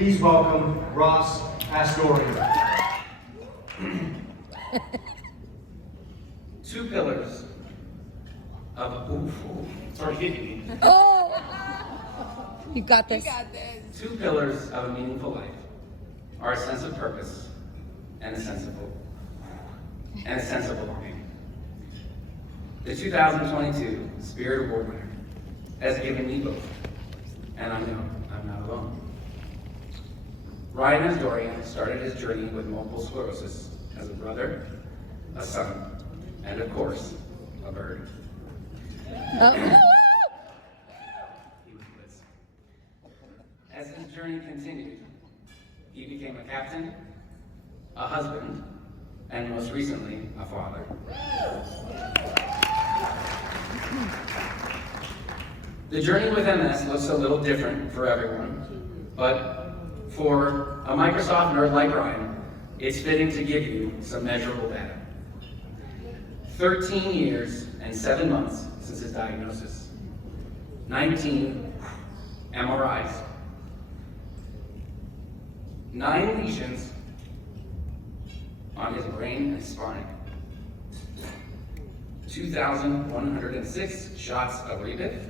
Please welcome Ross Asdourian. Two pillars of, sorry, hitting me. Oh! You got this. Two pillars of a meaningful life are a sense of purpose and a sense of hope, and a sense of belonging. The 2022 Spirit Award winner has given me both, and I know I'm not alone. Ryan Asdourian started his journey with multiple sclerosis as a brother, a son, and of course, a bird. Oh. He was bliss. As his journey continued, he became a captain, a husband, and most recently, a father. The journey with MS looks a little different for everyone, but for a Microsoft nerd like Ryan, it's fitting to give you some measurable data. 13 years and 7 months since his diagnosis. 19 MRIs. 9 lesions on his brain and spine. 2,106 shots of Rebif.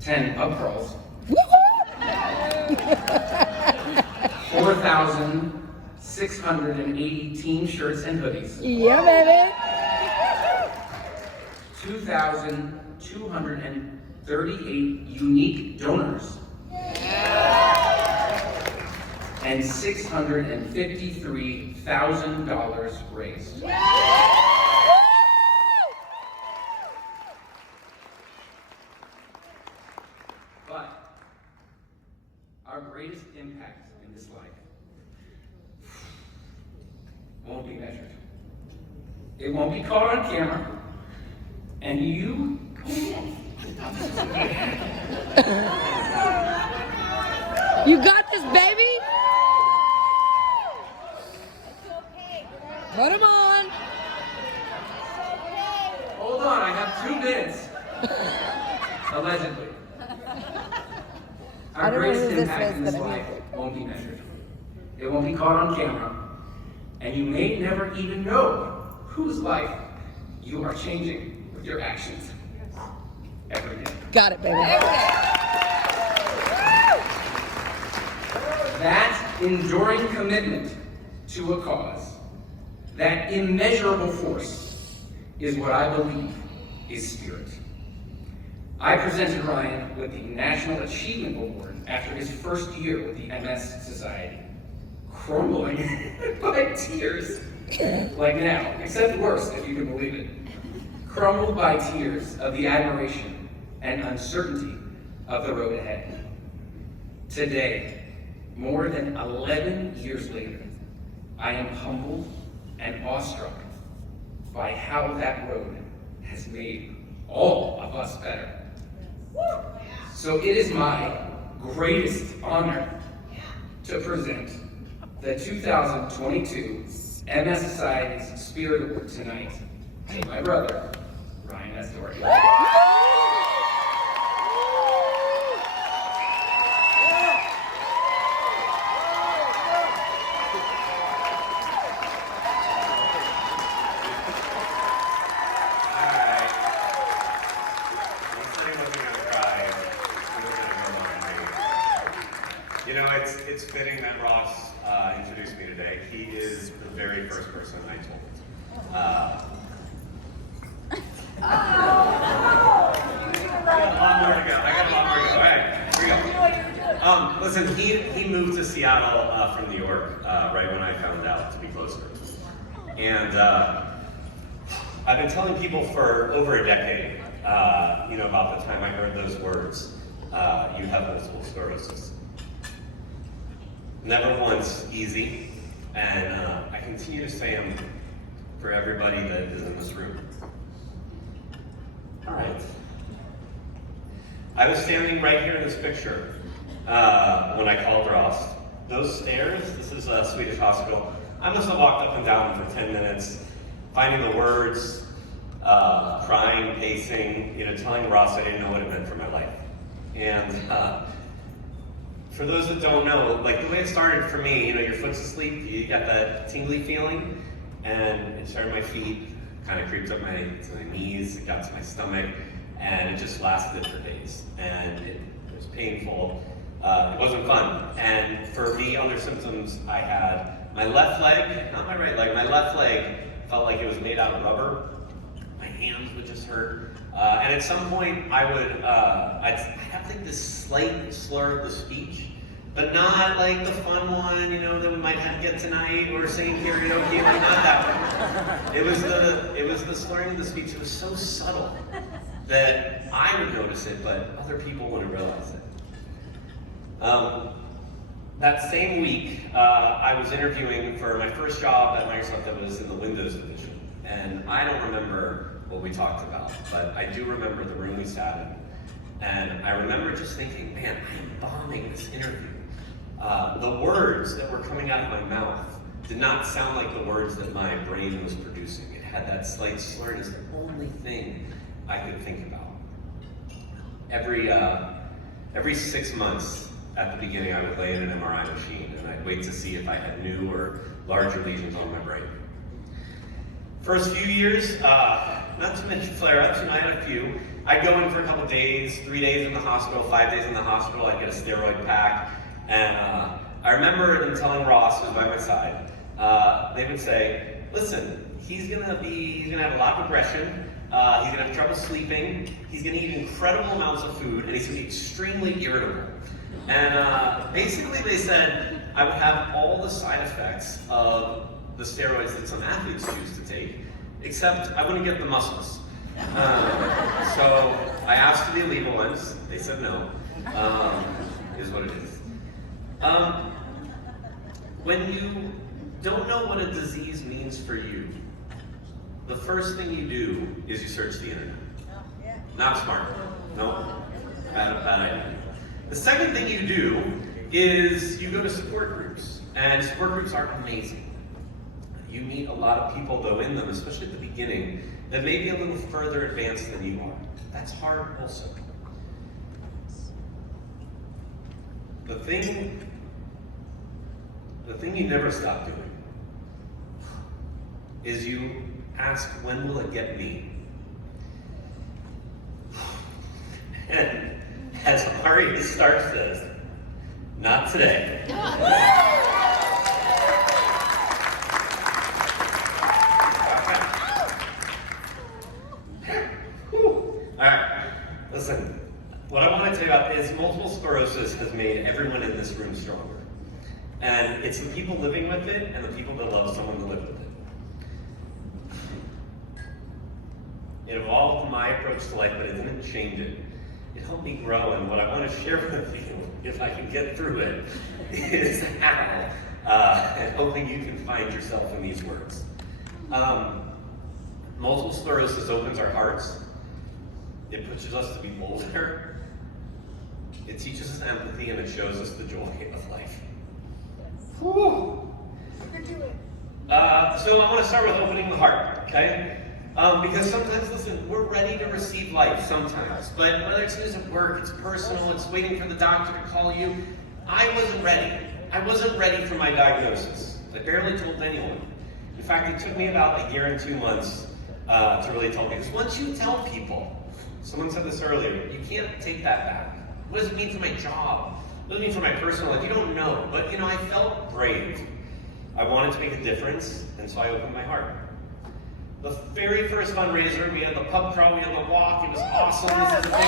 10 pub crawls. 4,680 team shirts and hoodies. Yeah, baby. 2,238 unique donors. And $653,000 raised. But our greatest impact in this life won't be measured. It won't be caught on camera. And you You got this, baby. Put him on. hold on, I have 2 minutes. Allegedly. I Our don't know greatest who this impact is, in this but I life need won't be measured. It won't be caught on camera. And you may never even know whose life you are changing with your actions every day. Got it, baby. That enduring commitment to a cause, that immeasurable force, is what I believe is spirit. I presented Ryan with the National Achievement Award after his first year with the MS Society, crumbling by tears, like now, except worse, if you can believe it. Crumbled by tears of the admiration and uncertainty of the road ahead. Today, more than 11 years later, I am humbled and awestruck by how that road has made all of us better. So it is my greatest honor to present the 2022 MS Society's Spirit Award tonight to my brother, Ryan Asdourian. You know, it's fitting that Ross introduced me today. He is the very first person I told. I got a lot more to go. All right, here we go. Listen, he moved to Seattle from New York right when I found out, to be closer. And I've been telling people for over a decade, about the time I heard those words, you have multiple sclerosis. Never once easy, and I continue to say them for everybody that is in this room. All right. I was standing right here in this picture when I called Ross. Those stairs, this is a Swedish hospital. I must have walked up and down for 10 minutes, finding the words, crying, pacing, telling Ross I didn't know what it meant for my life. And for those that don't know, like the way it started for me, you know, your foot's asleep, you got that tingly feeling, and it started my feet, kind of creeped up to my knees, it got to my stomach, and it just lasted for days. And it was painful. It wasn't fun. And for me, other symptoms I had, my left leg, not my right leg, my left leg felt like it was made out of rubber. My hands would just hurt. And at some point, I'd have like this slight slur of the speech, but not like the fun one, you know, that we might have get tonight or singing karaoke, like not that one. It was the slurring of the speech. It was so subtle that I would notice it, but other people wouldn't realize it. That same week, I was interviewing for my first job at Microsoft that was in the Windows division. And I don't remember what we talked about, but I do remember the room we sat in. And I remember just thinking, man, I am bombing this interview. The words that were coming out of my mouth did not sound like the words that my brain was producing. It had that slight slur, and it's the only thing I could think about. Every 6 months at the beginning, I would lay in an MRI machine, and I'd wait to see if I had new or larger lesions on my brain. First few years, not too many flare-ups, and I had a few. I'd go in for a couple days, 3 days in the hospital, 5 days in the hospital. I'd get a steroid pack, and I remember them telling Ross, who was by my side, they would say, "Listen, he's gonna have a lot of aggression. He's gonna have trouble sleeping. He's gonna eat incredible amounts of food, and he's gonna be extremely irritable." And basically, they said I would have all the side effects of the steroids that some athletes choose to take, except I wouldn't get the muscles. So I asked for the illegal ones. They said no. Is what it is. When you don't know what a disease means for you, the first thing you do is you search the internet. Not smart. No. Bad idea. The second thing you do is you go to support groups. And support groups are amazing. You meet a lot of people, though, in them, especially at the beginning, that may be a little further advanced than you are. That's hard also. The thing you never stop doing is you ask, when will it get me? And as Ari Stark says, not today. Alright, listen, what I want to tell you about is multiple sclerosis has made everyone in this room stronger. And it's the people living with it and the people that love someone to live with it. It evolved my approach to life, but it didn't change it. It helped me grow, and what I want to share with you, if I can get through it, is how, and hoping you can find yourself in these words. Multiple sclerosis opens our hearts. It pushes us to be bolder. It teaches us empathy, and it shows us the joy of life. Whew. So I want to start with opening the heart, okay? Because sometimes, listen, we're ready to receive life sometimes, but whether it's news at work, it's personal, it's waiting for the doctor to call you, I wasn't ready. I wasn't ready for my diagnosis. I barely told anyone. In fact, it took me about 1 year and 2 months to really tell people. Because once you tell people, someone said this earlier, you can't take that back. What does it mean for my job? What does it mean for my personal life? You don't know. But, you know, I felt brave. I wanted to make a difference, and so I opened my heart. The very first fundraiser, we had the pub crawl, we had the walk, it was awesome. This is a picture.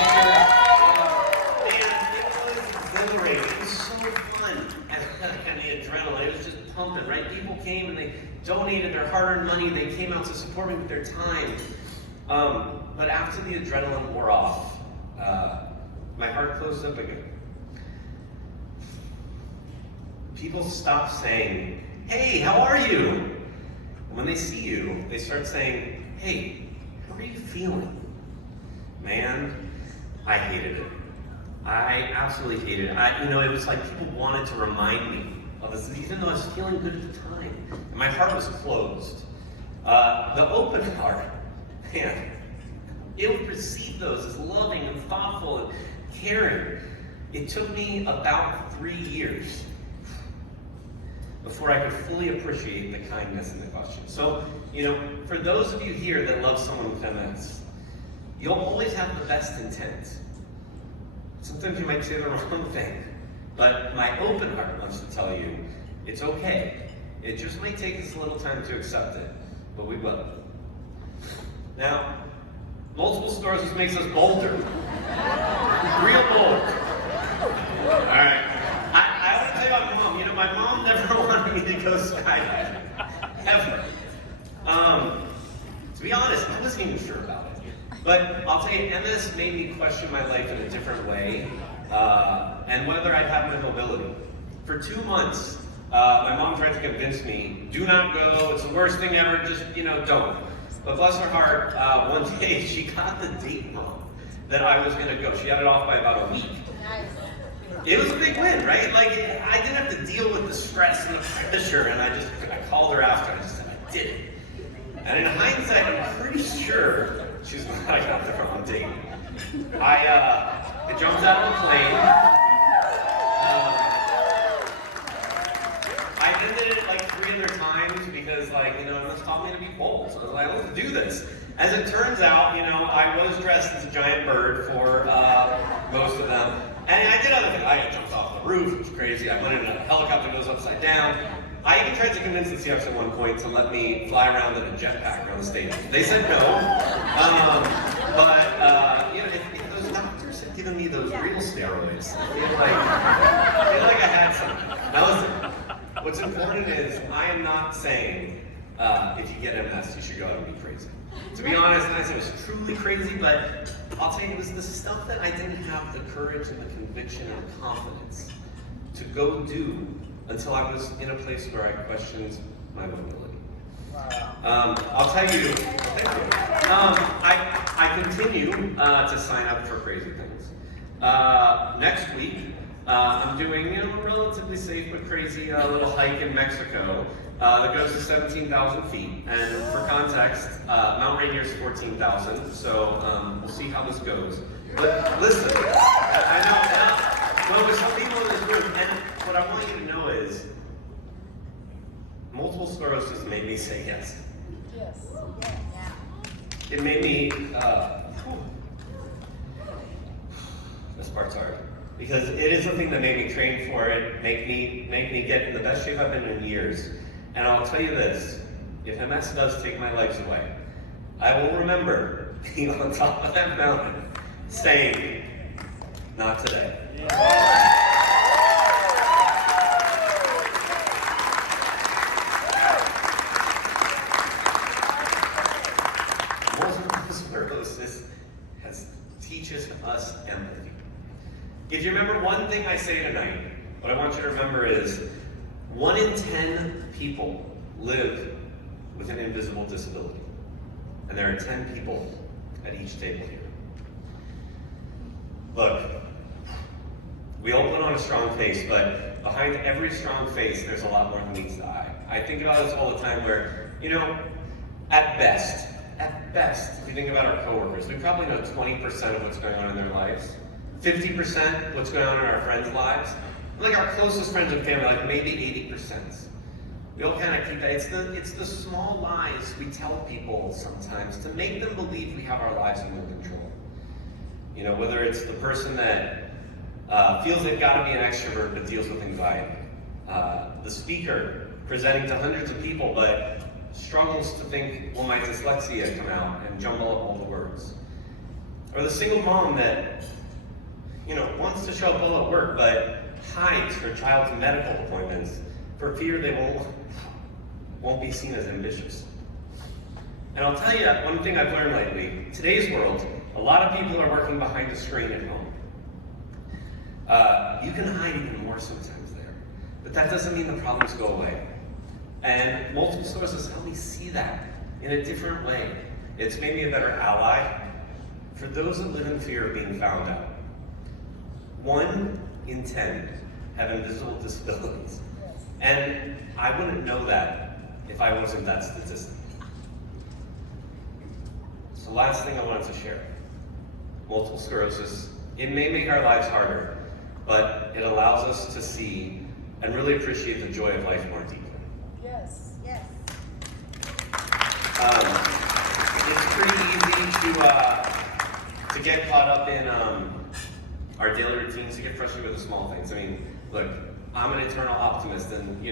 And it was exhilarating. It was so fun. And the adrenaline, it was just pumping, right? People came and they donated their hard-earned money. They came out to support me with their time. But after the adrenaline wore off, my heart closed up again. People stopped saying, "Hey, how are you?" When they see you, they start saying, "Hey, how are you feeling?" Man, I hated it. I absolutely hated it. It was like people wanted to remind me of this, even though I was feeling good at the time. And my heart was closed. The open heart, man, it would receive those as loving and thoughtful and caring. It took me about 3 years before I could fully appreciate the kindness in the question. So, for those of you here that love someone with MS, you'll always have the best intent. Sometimes you might say the wrong thing, but my open heart wants to tell you, it's okay. It just might take us a little time to accept it, but we will. Now, multiple sclerosis makes us bolder. Real bold. All right. I want to tell you about my mom. My mom never wanted me to go skydiving. Ever. To be honest, I wasn't even sure about it. But I'll tell you, MS made me question my life in a different way, and whether I'd have my mobility. For 2 months, my mom tried to convince me, do not go, it's the worst thing ever, just, don't. But bless her heart, one day she got the date wrong that I was gonna go. She had it off by about a week. It was a big win, right? Like, I didn't have to deal with the stress and the pressure, and I called her after, and I just said, I did it. And in hindsight, I'm pretty sure she's glad I got the wrong date. I jumped out of the plane. I ended it like 3 other times because, it taught me to be bold. So I was like, let's do this. As it turns out, I was dressed as a giant bird for most of them. And I did other things. I jumped off the roof, it was crazy. I went in a helicopter that goes upside down. I even tried to convince the CFs at one point to let me fly around in a jetpack around the stadium. They said no. If those doctors had given me those real steroids, I feel like I had something. Now listen, what's important is I am not saying if you get MS, you should go out and be crazy. To be honest, I said it was truly crazy, but I'll tell you, it was the stuff that I didn't have the courage and the conviction and the confidence to go do until I was in a place where I questioned my mobility. I'll tell you, thank you. I continue to sign up for crazy things. Next week, I'm doing a relatively safe but crazy little hike in Mexico that goes to 17,000 feet. And for context, Mount Rainier is 14,000, so we'll see how this goes. But listen, I know there's some people in this room, and what I want you to know is multiple sclerosis made me say yes. Yes. It made me, this part's hard. Because it is something that made me train for it, make me get in the best shape I've been in years. And I'll tell you this, if MS does take my legs away, I will remember being on top of that mountain saying, not today. Multiple sclerosis teaches us empathy. If you remember one thing I say tonight, what I want you to remember is 1 in 10 people live with an invisible disability. And there are 10 people at each table here. Look, we all put on a strong face, but behind every strong face, there's a lot more than meets the eye. I think about this all the time where, at best, if you think about our coworkers, we probably know 20% of what's going on in their lives. 50% what's going on in our friends' lives. Like our closest friends and family, like maybe 80%. We all kind of keep that. It's the small lies we tell people sometimes to make them believe we have our lives under control. Whether it's the person that feels they've got to be an extrovert but deals with anxiety. The speaker presenting to hundreds of people but struggles to think, will my dyslexia come out and jumble up all the words? Or the single mom that wants to show up well at work, but hides her child's medical appointments for fear they won't be seen as ambitious. And I'll tell you one thing I've learned lately. Today's world, a lot of people are working behind the screen at home. You can hide even more sometimes there, but that doesn't mean the problems go away. And multiple sclerosis help me see that in a different way. It's made me a better ally for those that live in fear of being found out. 1 in 10 have invisible disabilities. And I wouldn't know that if I wasn't that statistic. So last thing I wanted to share. Multiple sclerosis, it may make our lives harder, but it allows us to see and really appreciate the joy of life more deeply. Yes. Yes. It's pretty easy to get caught up in our daily routines, to get frustrated with the small things. I mean, look, I'm an eternal optimist, and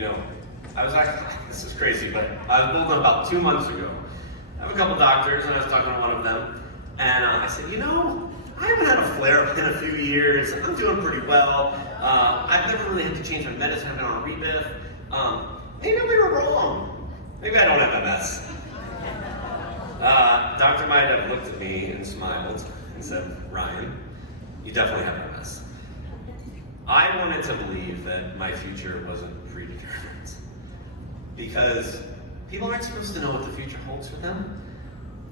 I was actually, this is crazy, but I was bold about 2 months ago. I have a couple doctors, and I was talking to one of them, and I said, I haven't had a flare-up in a few years. I'm doing pretty well. I've never really had to change my medicine. I've been on rebif. Maybe we were wrong. Maybe I don't have MS. Dr. might have looked at me and smiled and said, Ryan, you definitely have MS. I wanted to believe that my future wasn't predetermined, because people aren't supposed to know what the future holds for them.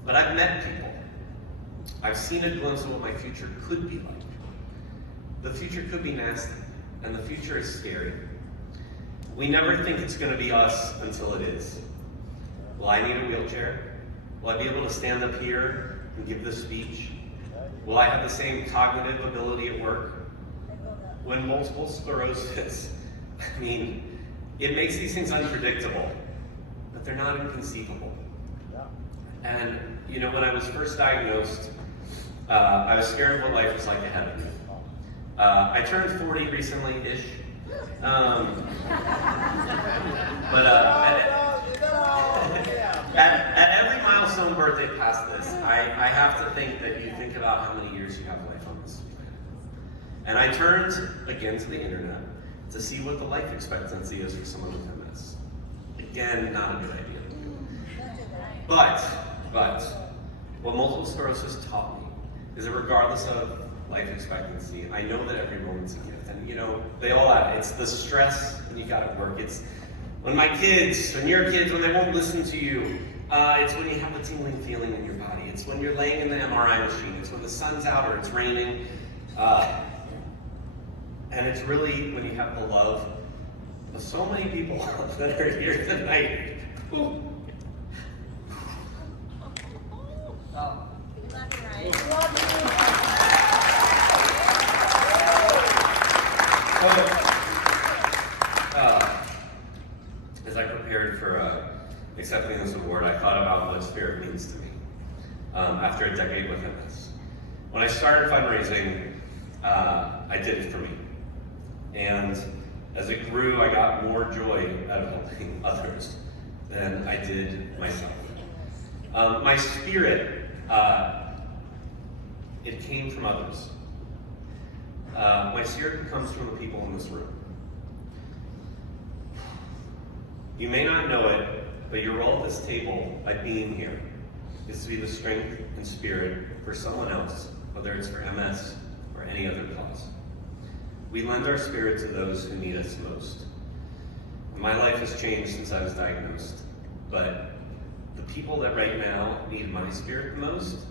But I've met people. I've seen a glimpse of what my future could be like. The future could be nasty, and the future is scary. We never think it's going to be us until it is. Will I need a wheelchair? Will I be able to stand up here and give this speech? Will I have the same cognitive ability at work? When multiple sclerosis, it makes these things unpredictable, but they're not inconceivable. And when I was first diagnosed, I was scared of what life was like ahead of me. I turned 40 recently-ish. At every milestone birthday past this, I have to think that you think about how many years you have left on this planet. And I turned again to the internet to see what the life expectancy is for someone with MS. Again, not a good idea. But what multiple sclerosis taught me is that regardless of life expectancy, I know that every moment's a gift. And they all have it. It's the stress when you gotta work. It's when your kids, when they won't listen to you. It's when you have a tingling feeling in your body. It's when you're laying in the MRI machine. It's when the sun's out or it's raining. And it's really when you have the love of so many people that are here tonight. Ooh. As I prepared for accepting this award, I thought about what spirit means to me after a decade with MS. When I started fundraising, I did it for me. And as it grew, I got more joy out of helping others than I did myself. My spirit, it came from others. My spirit comes from the people in this room. You may not know it, but your role at this table, by being here, is to be the strength and spirit for someone else, whether it's for MS or any other cause. We lend our spirit to those who need us most. My life has changed since I was diagnosed, but the people that right now need my spirit the most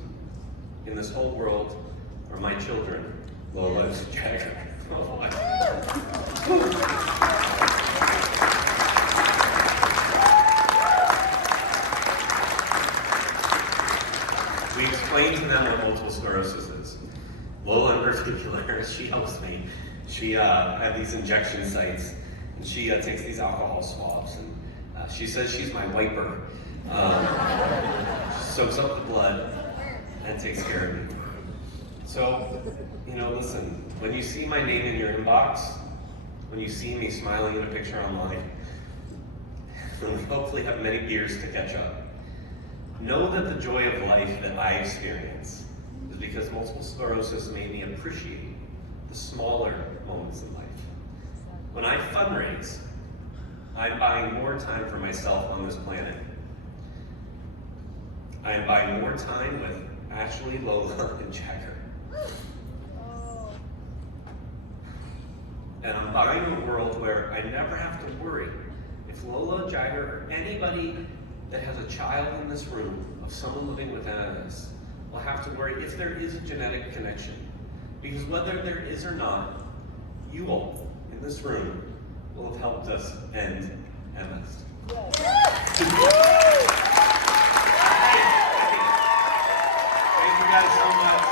in this whole world are my children, Lola and Jagger. We explain to them what multiple sclerosis is. Lola in particular, she helps me. She had these injection sites, and she takes these alcohol swabs, and she says she's my wiper. She soaks up the blood and takes care of me. So, listen, when you see my name in your inbox, when you see me smiling in a picture online, when we hopefully have many beers to catch up, know that the joy of life that I experience is because multiple sclerosis made me appreciate the smaller moments in life. When I fundraise, I'm buying more time for myself on this planet. I am buying more time with Ashley, Lola, and Jagger. And I'm buying a world where I never have to worry if Lola, Jagger, or anybody that has a child in this room of someone living with MS will have to worry if there is a genetic connection. Because whether there is or not, you all in this room will have helped us end MS. Thank you guys so much.